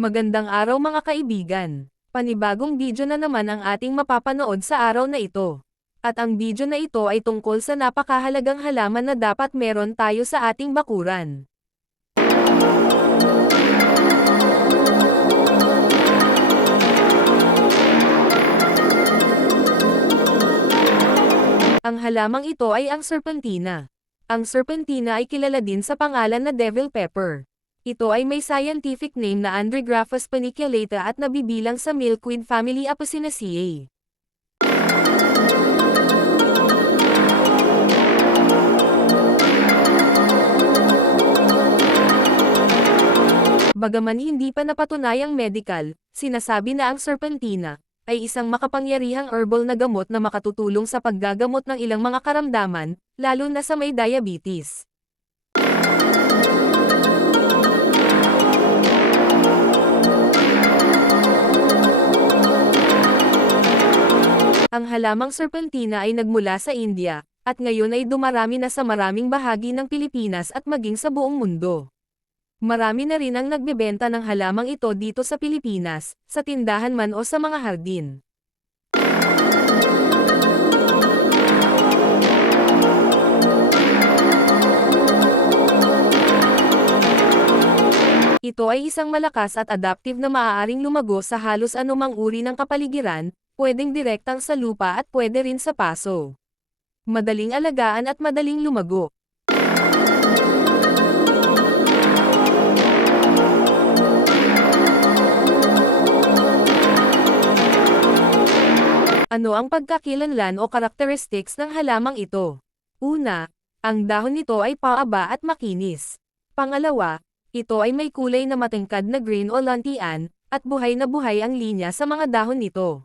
Magandang araw mga kaibigan. Panibagong video na naman ang ating mapapanood sa araw na ito. At ang video na ito ay tungkol sa napakahalagang halaman na dapat meron tayo sa ating bakuran. Ang halamang ito ay ang serpentina. Ang serpentina ay kilala din sa pangalan na devil pepper. Ito ay may scientific name na Andrographus paniculata at nabibilang sa milkweed family Apocynaceae. Bagaman hindi pa napatunayang medical, sinasabi na ang serpentina ay isang makapangyarihang herbal na gamot na makatutulong sa paggagamot ng ilang mga karamdaman, lalo na sa may diabetes. Ang halamang serpentina ay nagmula sa India, at ngayon ay dumarami na sa maraming bahagi ng Pilipinas at maging sa buong mundo. Marami na rin ang nagbebenta ng halamang ito dito sa Pilipinas, sa tindahan man o sa mga hardin. Ito ay isang malakas at adaptive na maaaring lumago sa halos anumang uri ng kapaligiran, pwedeng direktang sa lupa at pwede rin sa paso. Madaling alagaan at madaling lumago. Ano ang pagkakilanlan o characteristics ng halamang ito? Una, ang dahon nito ay paaba at makinis. Pangalawa, ito ay may kulay na matingkad na green o lantian, at buhay na buhay ang linya sa mga dahon nito.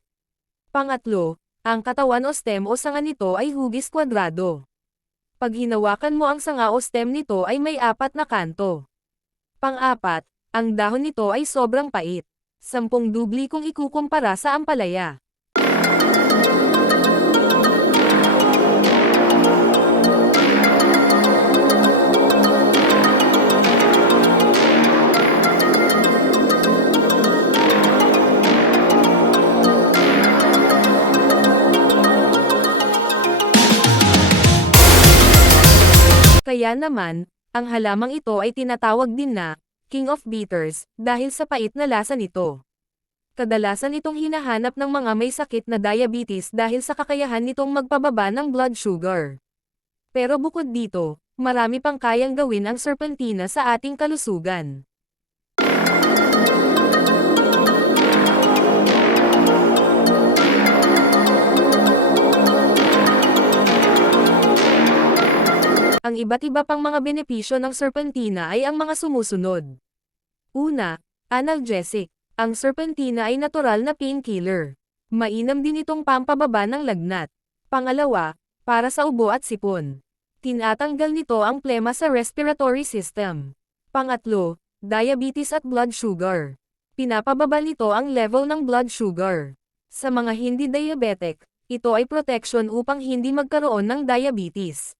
Pangatlo, ang katawan o stem o sanga nito ay hugis kwadrado. Pag hinawakan mo ang sanga o stem nito ay may 4 na kanto. Pang-apat, ang dahon nito ay sobrang pait. 10 dubli kung ikukumpara sa ampalaya. Kaya naman, ang halamang ito ay tinatawag din na King of Bitters dahil sa pait na lasa nito. Kadalasan itong hinahanap ng mga may sakit na diabetes dahil sa kakayahan nitong magpababa ng blood sugar. Pero bukod dito, marami pang kayang gawin ang serpentina sa ating kalusugan. Ang iba't iba pang mga benepisyo ng serpentina ay ang mga sumusunod. Una, analgesic. Ang serpentina ay natural na painkiller. Mainam din itong pampababa ng lagnat. Pangalawa, para sa ubo at sipon. Tinatanggal nito ang plema sa respiratory system. Pangatlo, diabetes at blood sugar. Pinapababa nito ang level ng blood sugar. Sa mga hindi diabetic, ito ay protection upang hindi magkaroon ng diabetes.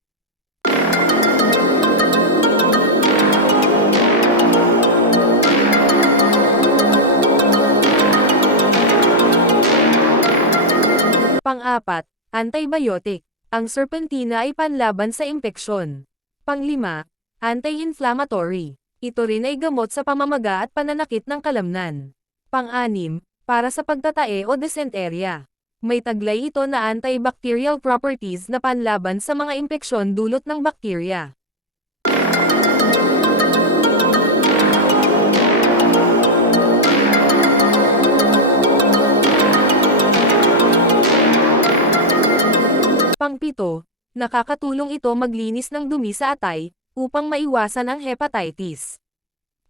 Pang-apat, antibiotic. Ang serpentina ay panlaban sa impeksyon. Pang-lima, anti-inflammatory. Ito rin ay gamot sa pamamaga at pananakit ng kalamnan. Pang-anim, para sa pagtatae o dysenteria. May taglay ito na antibacterial properties na panlaban sa mga impeksyon dulot ng bakterya. Pang-pito, nakakatulong ito maglinis ng dumi sa atay, upang maiwasan ang hepatitis.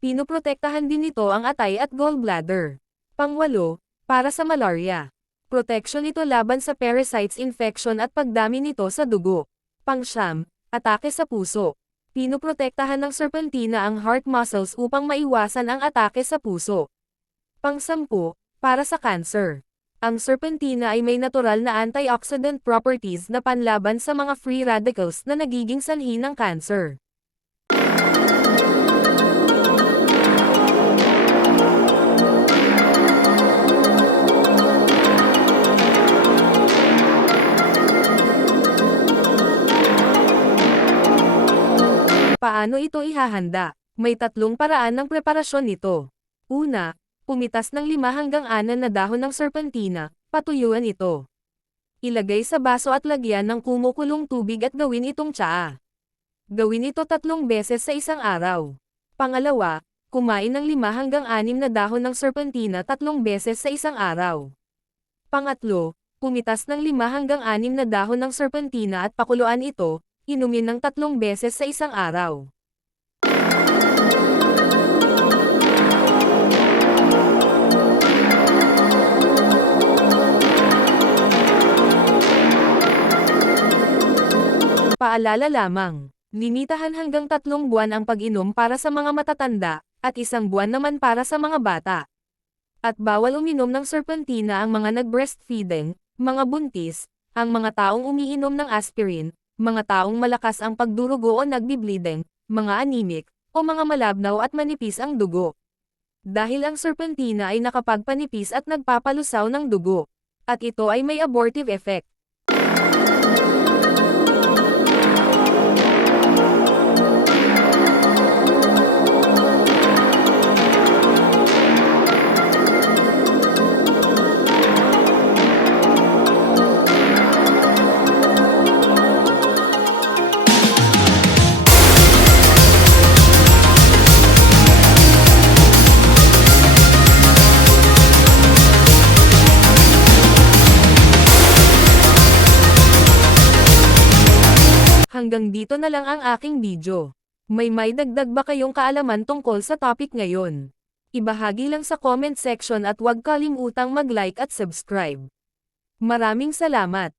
Pinoprotektahan din nito ang atay at gallbladder. Pang-walo, para sa malaria. Protection ito laban sa parasites infection at pagdami nito sa dugo. Pang-siyam, atake sa puso. Pinoprotektahan ng serpentina ang heart muscles upang maiwasan ang atake sa puso. Pang-sampu, para sa cancer. Ang serpentina ay may natural na antioxidant properties na panlaban sa mga free radicals na nagiging sanhi ng cancer. Paano ito ihahanda? May 3 paraan ng preparasyon nito. Una, pumitas ng 5 hanggang 6 na dahon ng serpentina, patuyuan ito. Ilagay sa baso at lagyan ng kumukulong tubig at gawin itong tsaa. Gawin ito 3 beses sa isang araw. Pangalawa, kumain ng 5 hanggang 6 na dahon ng serpentina 3 beses sa isang araw. Pangatlo, pumitas ng 5 hanggang 6 na dahon ng serpentina at pakuluan ito, inumin ng 3 beses sa isang araw. Paalala lamang, limitahan hanggang 3 buwan ang pag-inom para sa mga matatanda, at 1 buwan naman para sa mga bata. At bawal uminom ng serpentina ang mga nag-breastfeeding, mga buntis, ang mga taong umiinom ng aspirin, mga taong malakas ang pagdurugo o nagbi-bleeding, mga anemic, o mga malabnaw at manipis ang dugo. Dahil ang serpentina ay nakapagpanipis at nagpapalusaw ng dugo. At ito ay may abortive effect. Hanggang dito na lang ang aking video. May dagdag ba kayong kaalaman tungkol sa topic ngayon? Ibahagi lang sa comment section at huwag kalimutang mag-like at subscribe. Maraming salamat!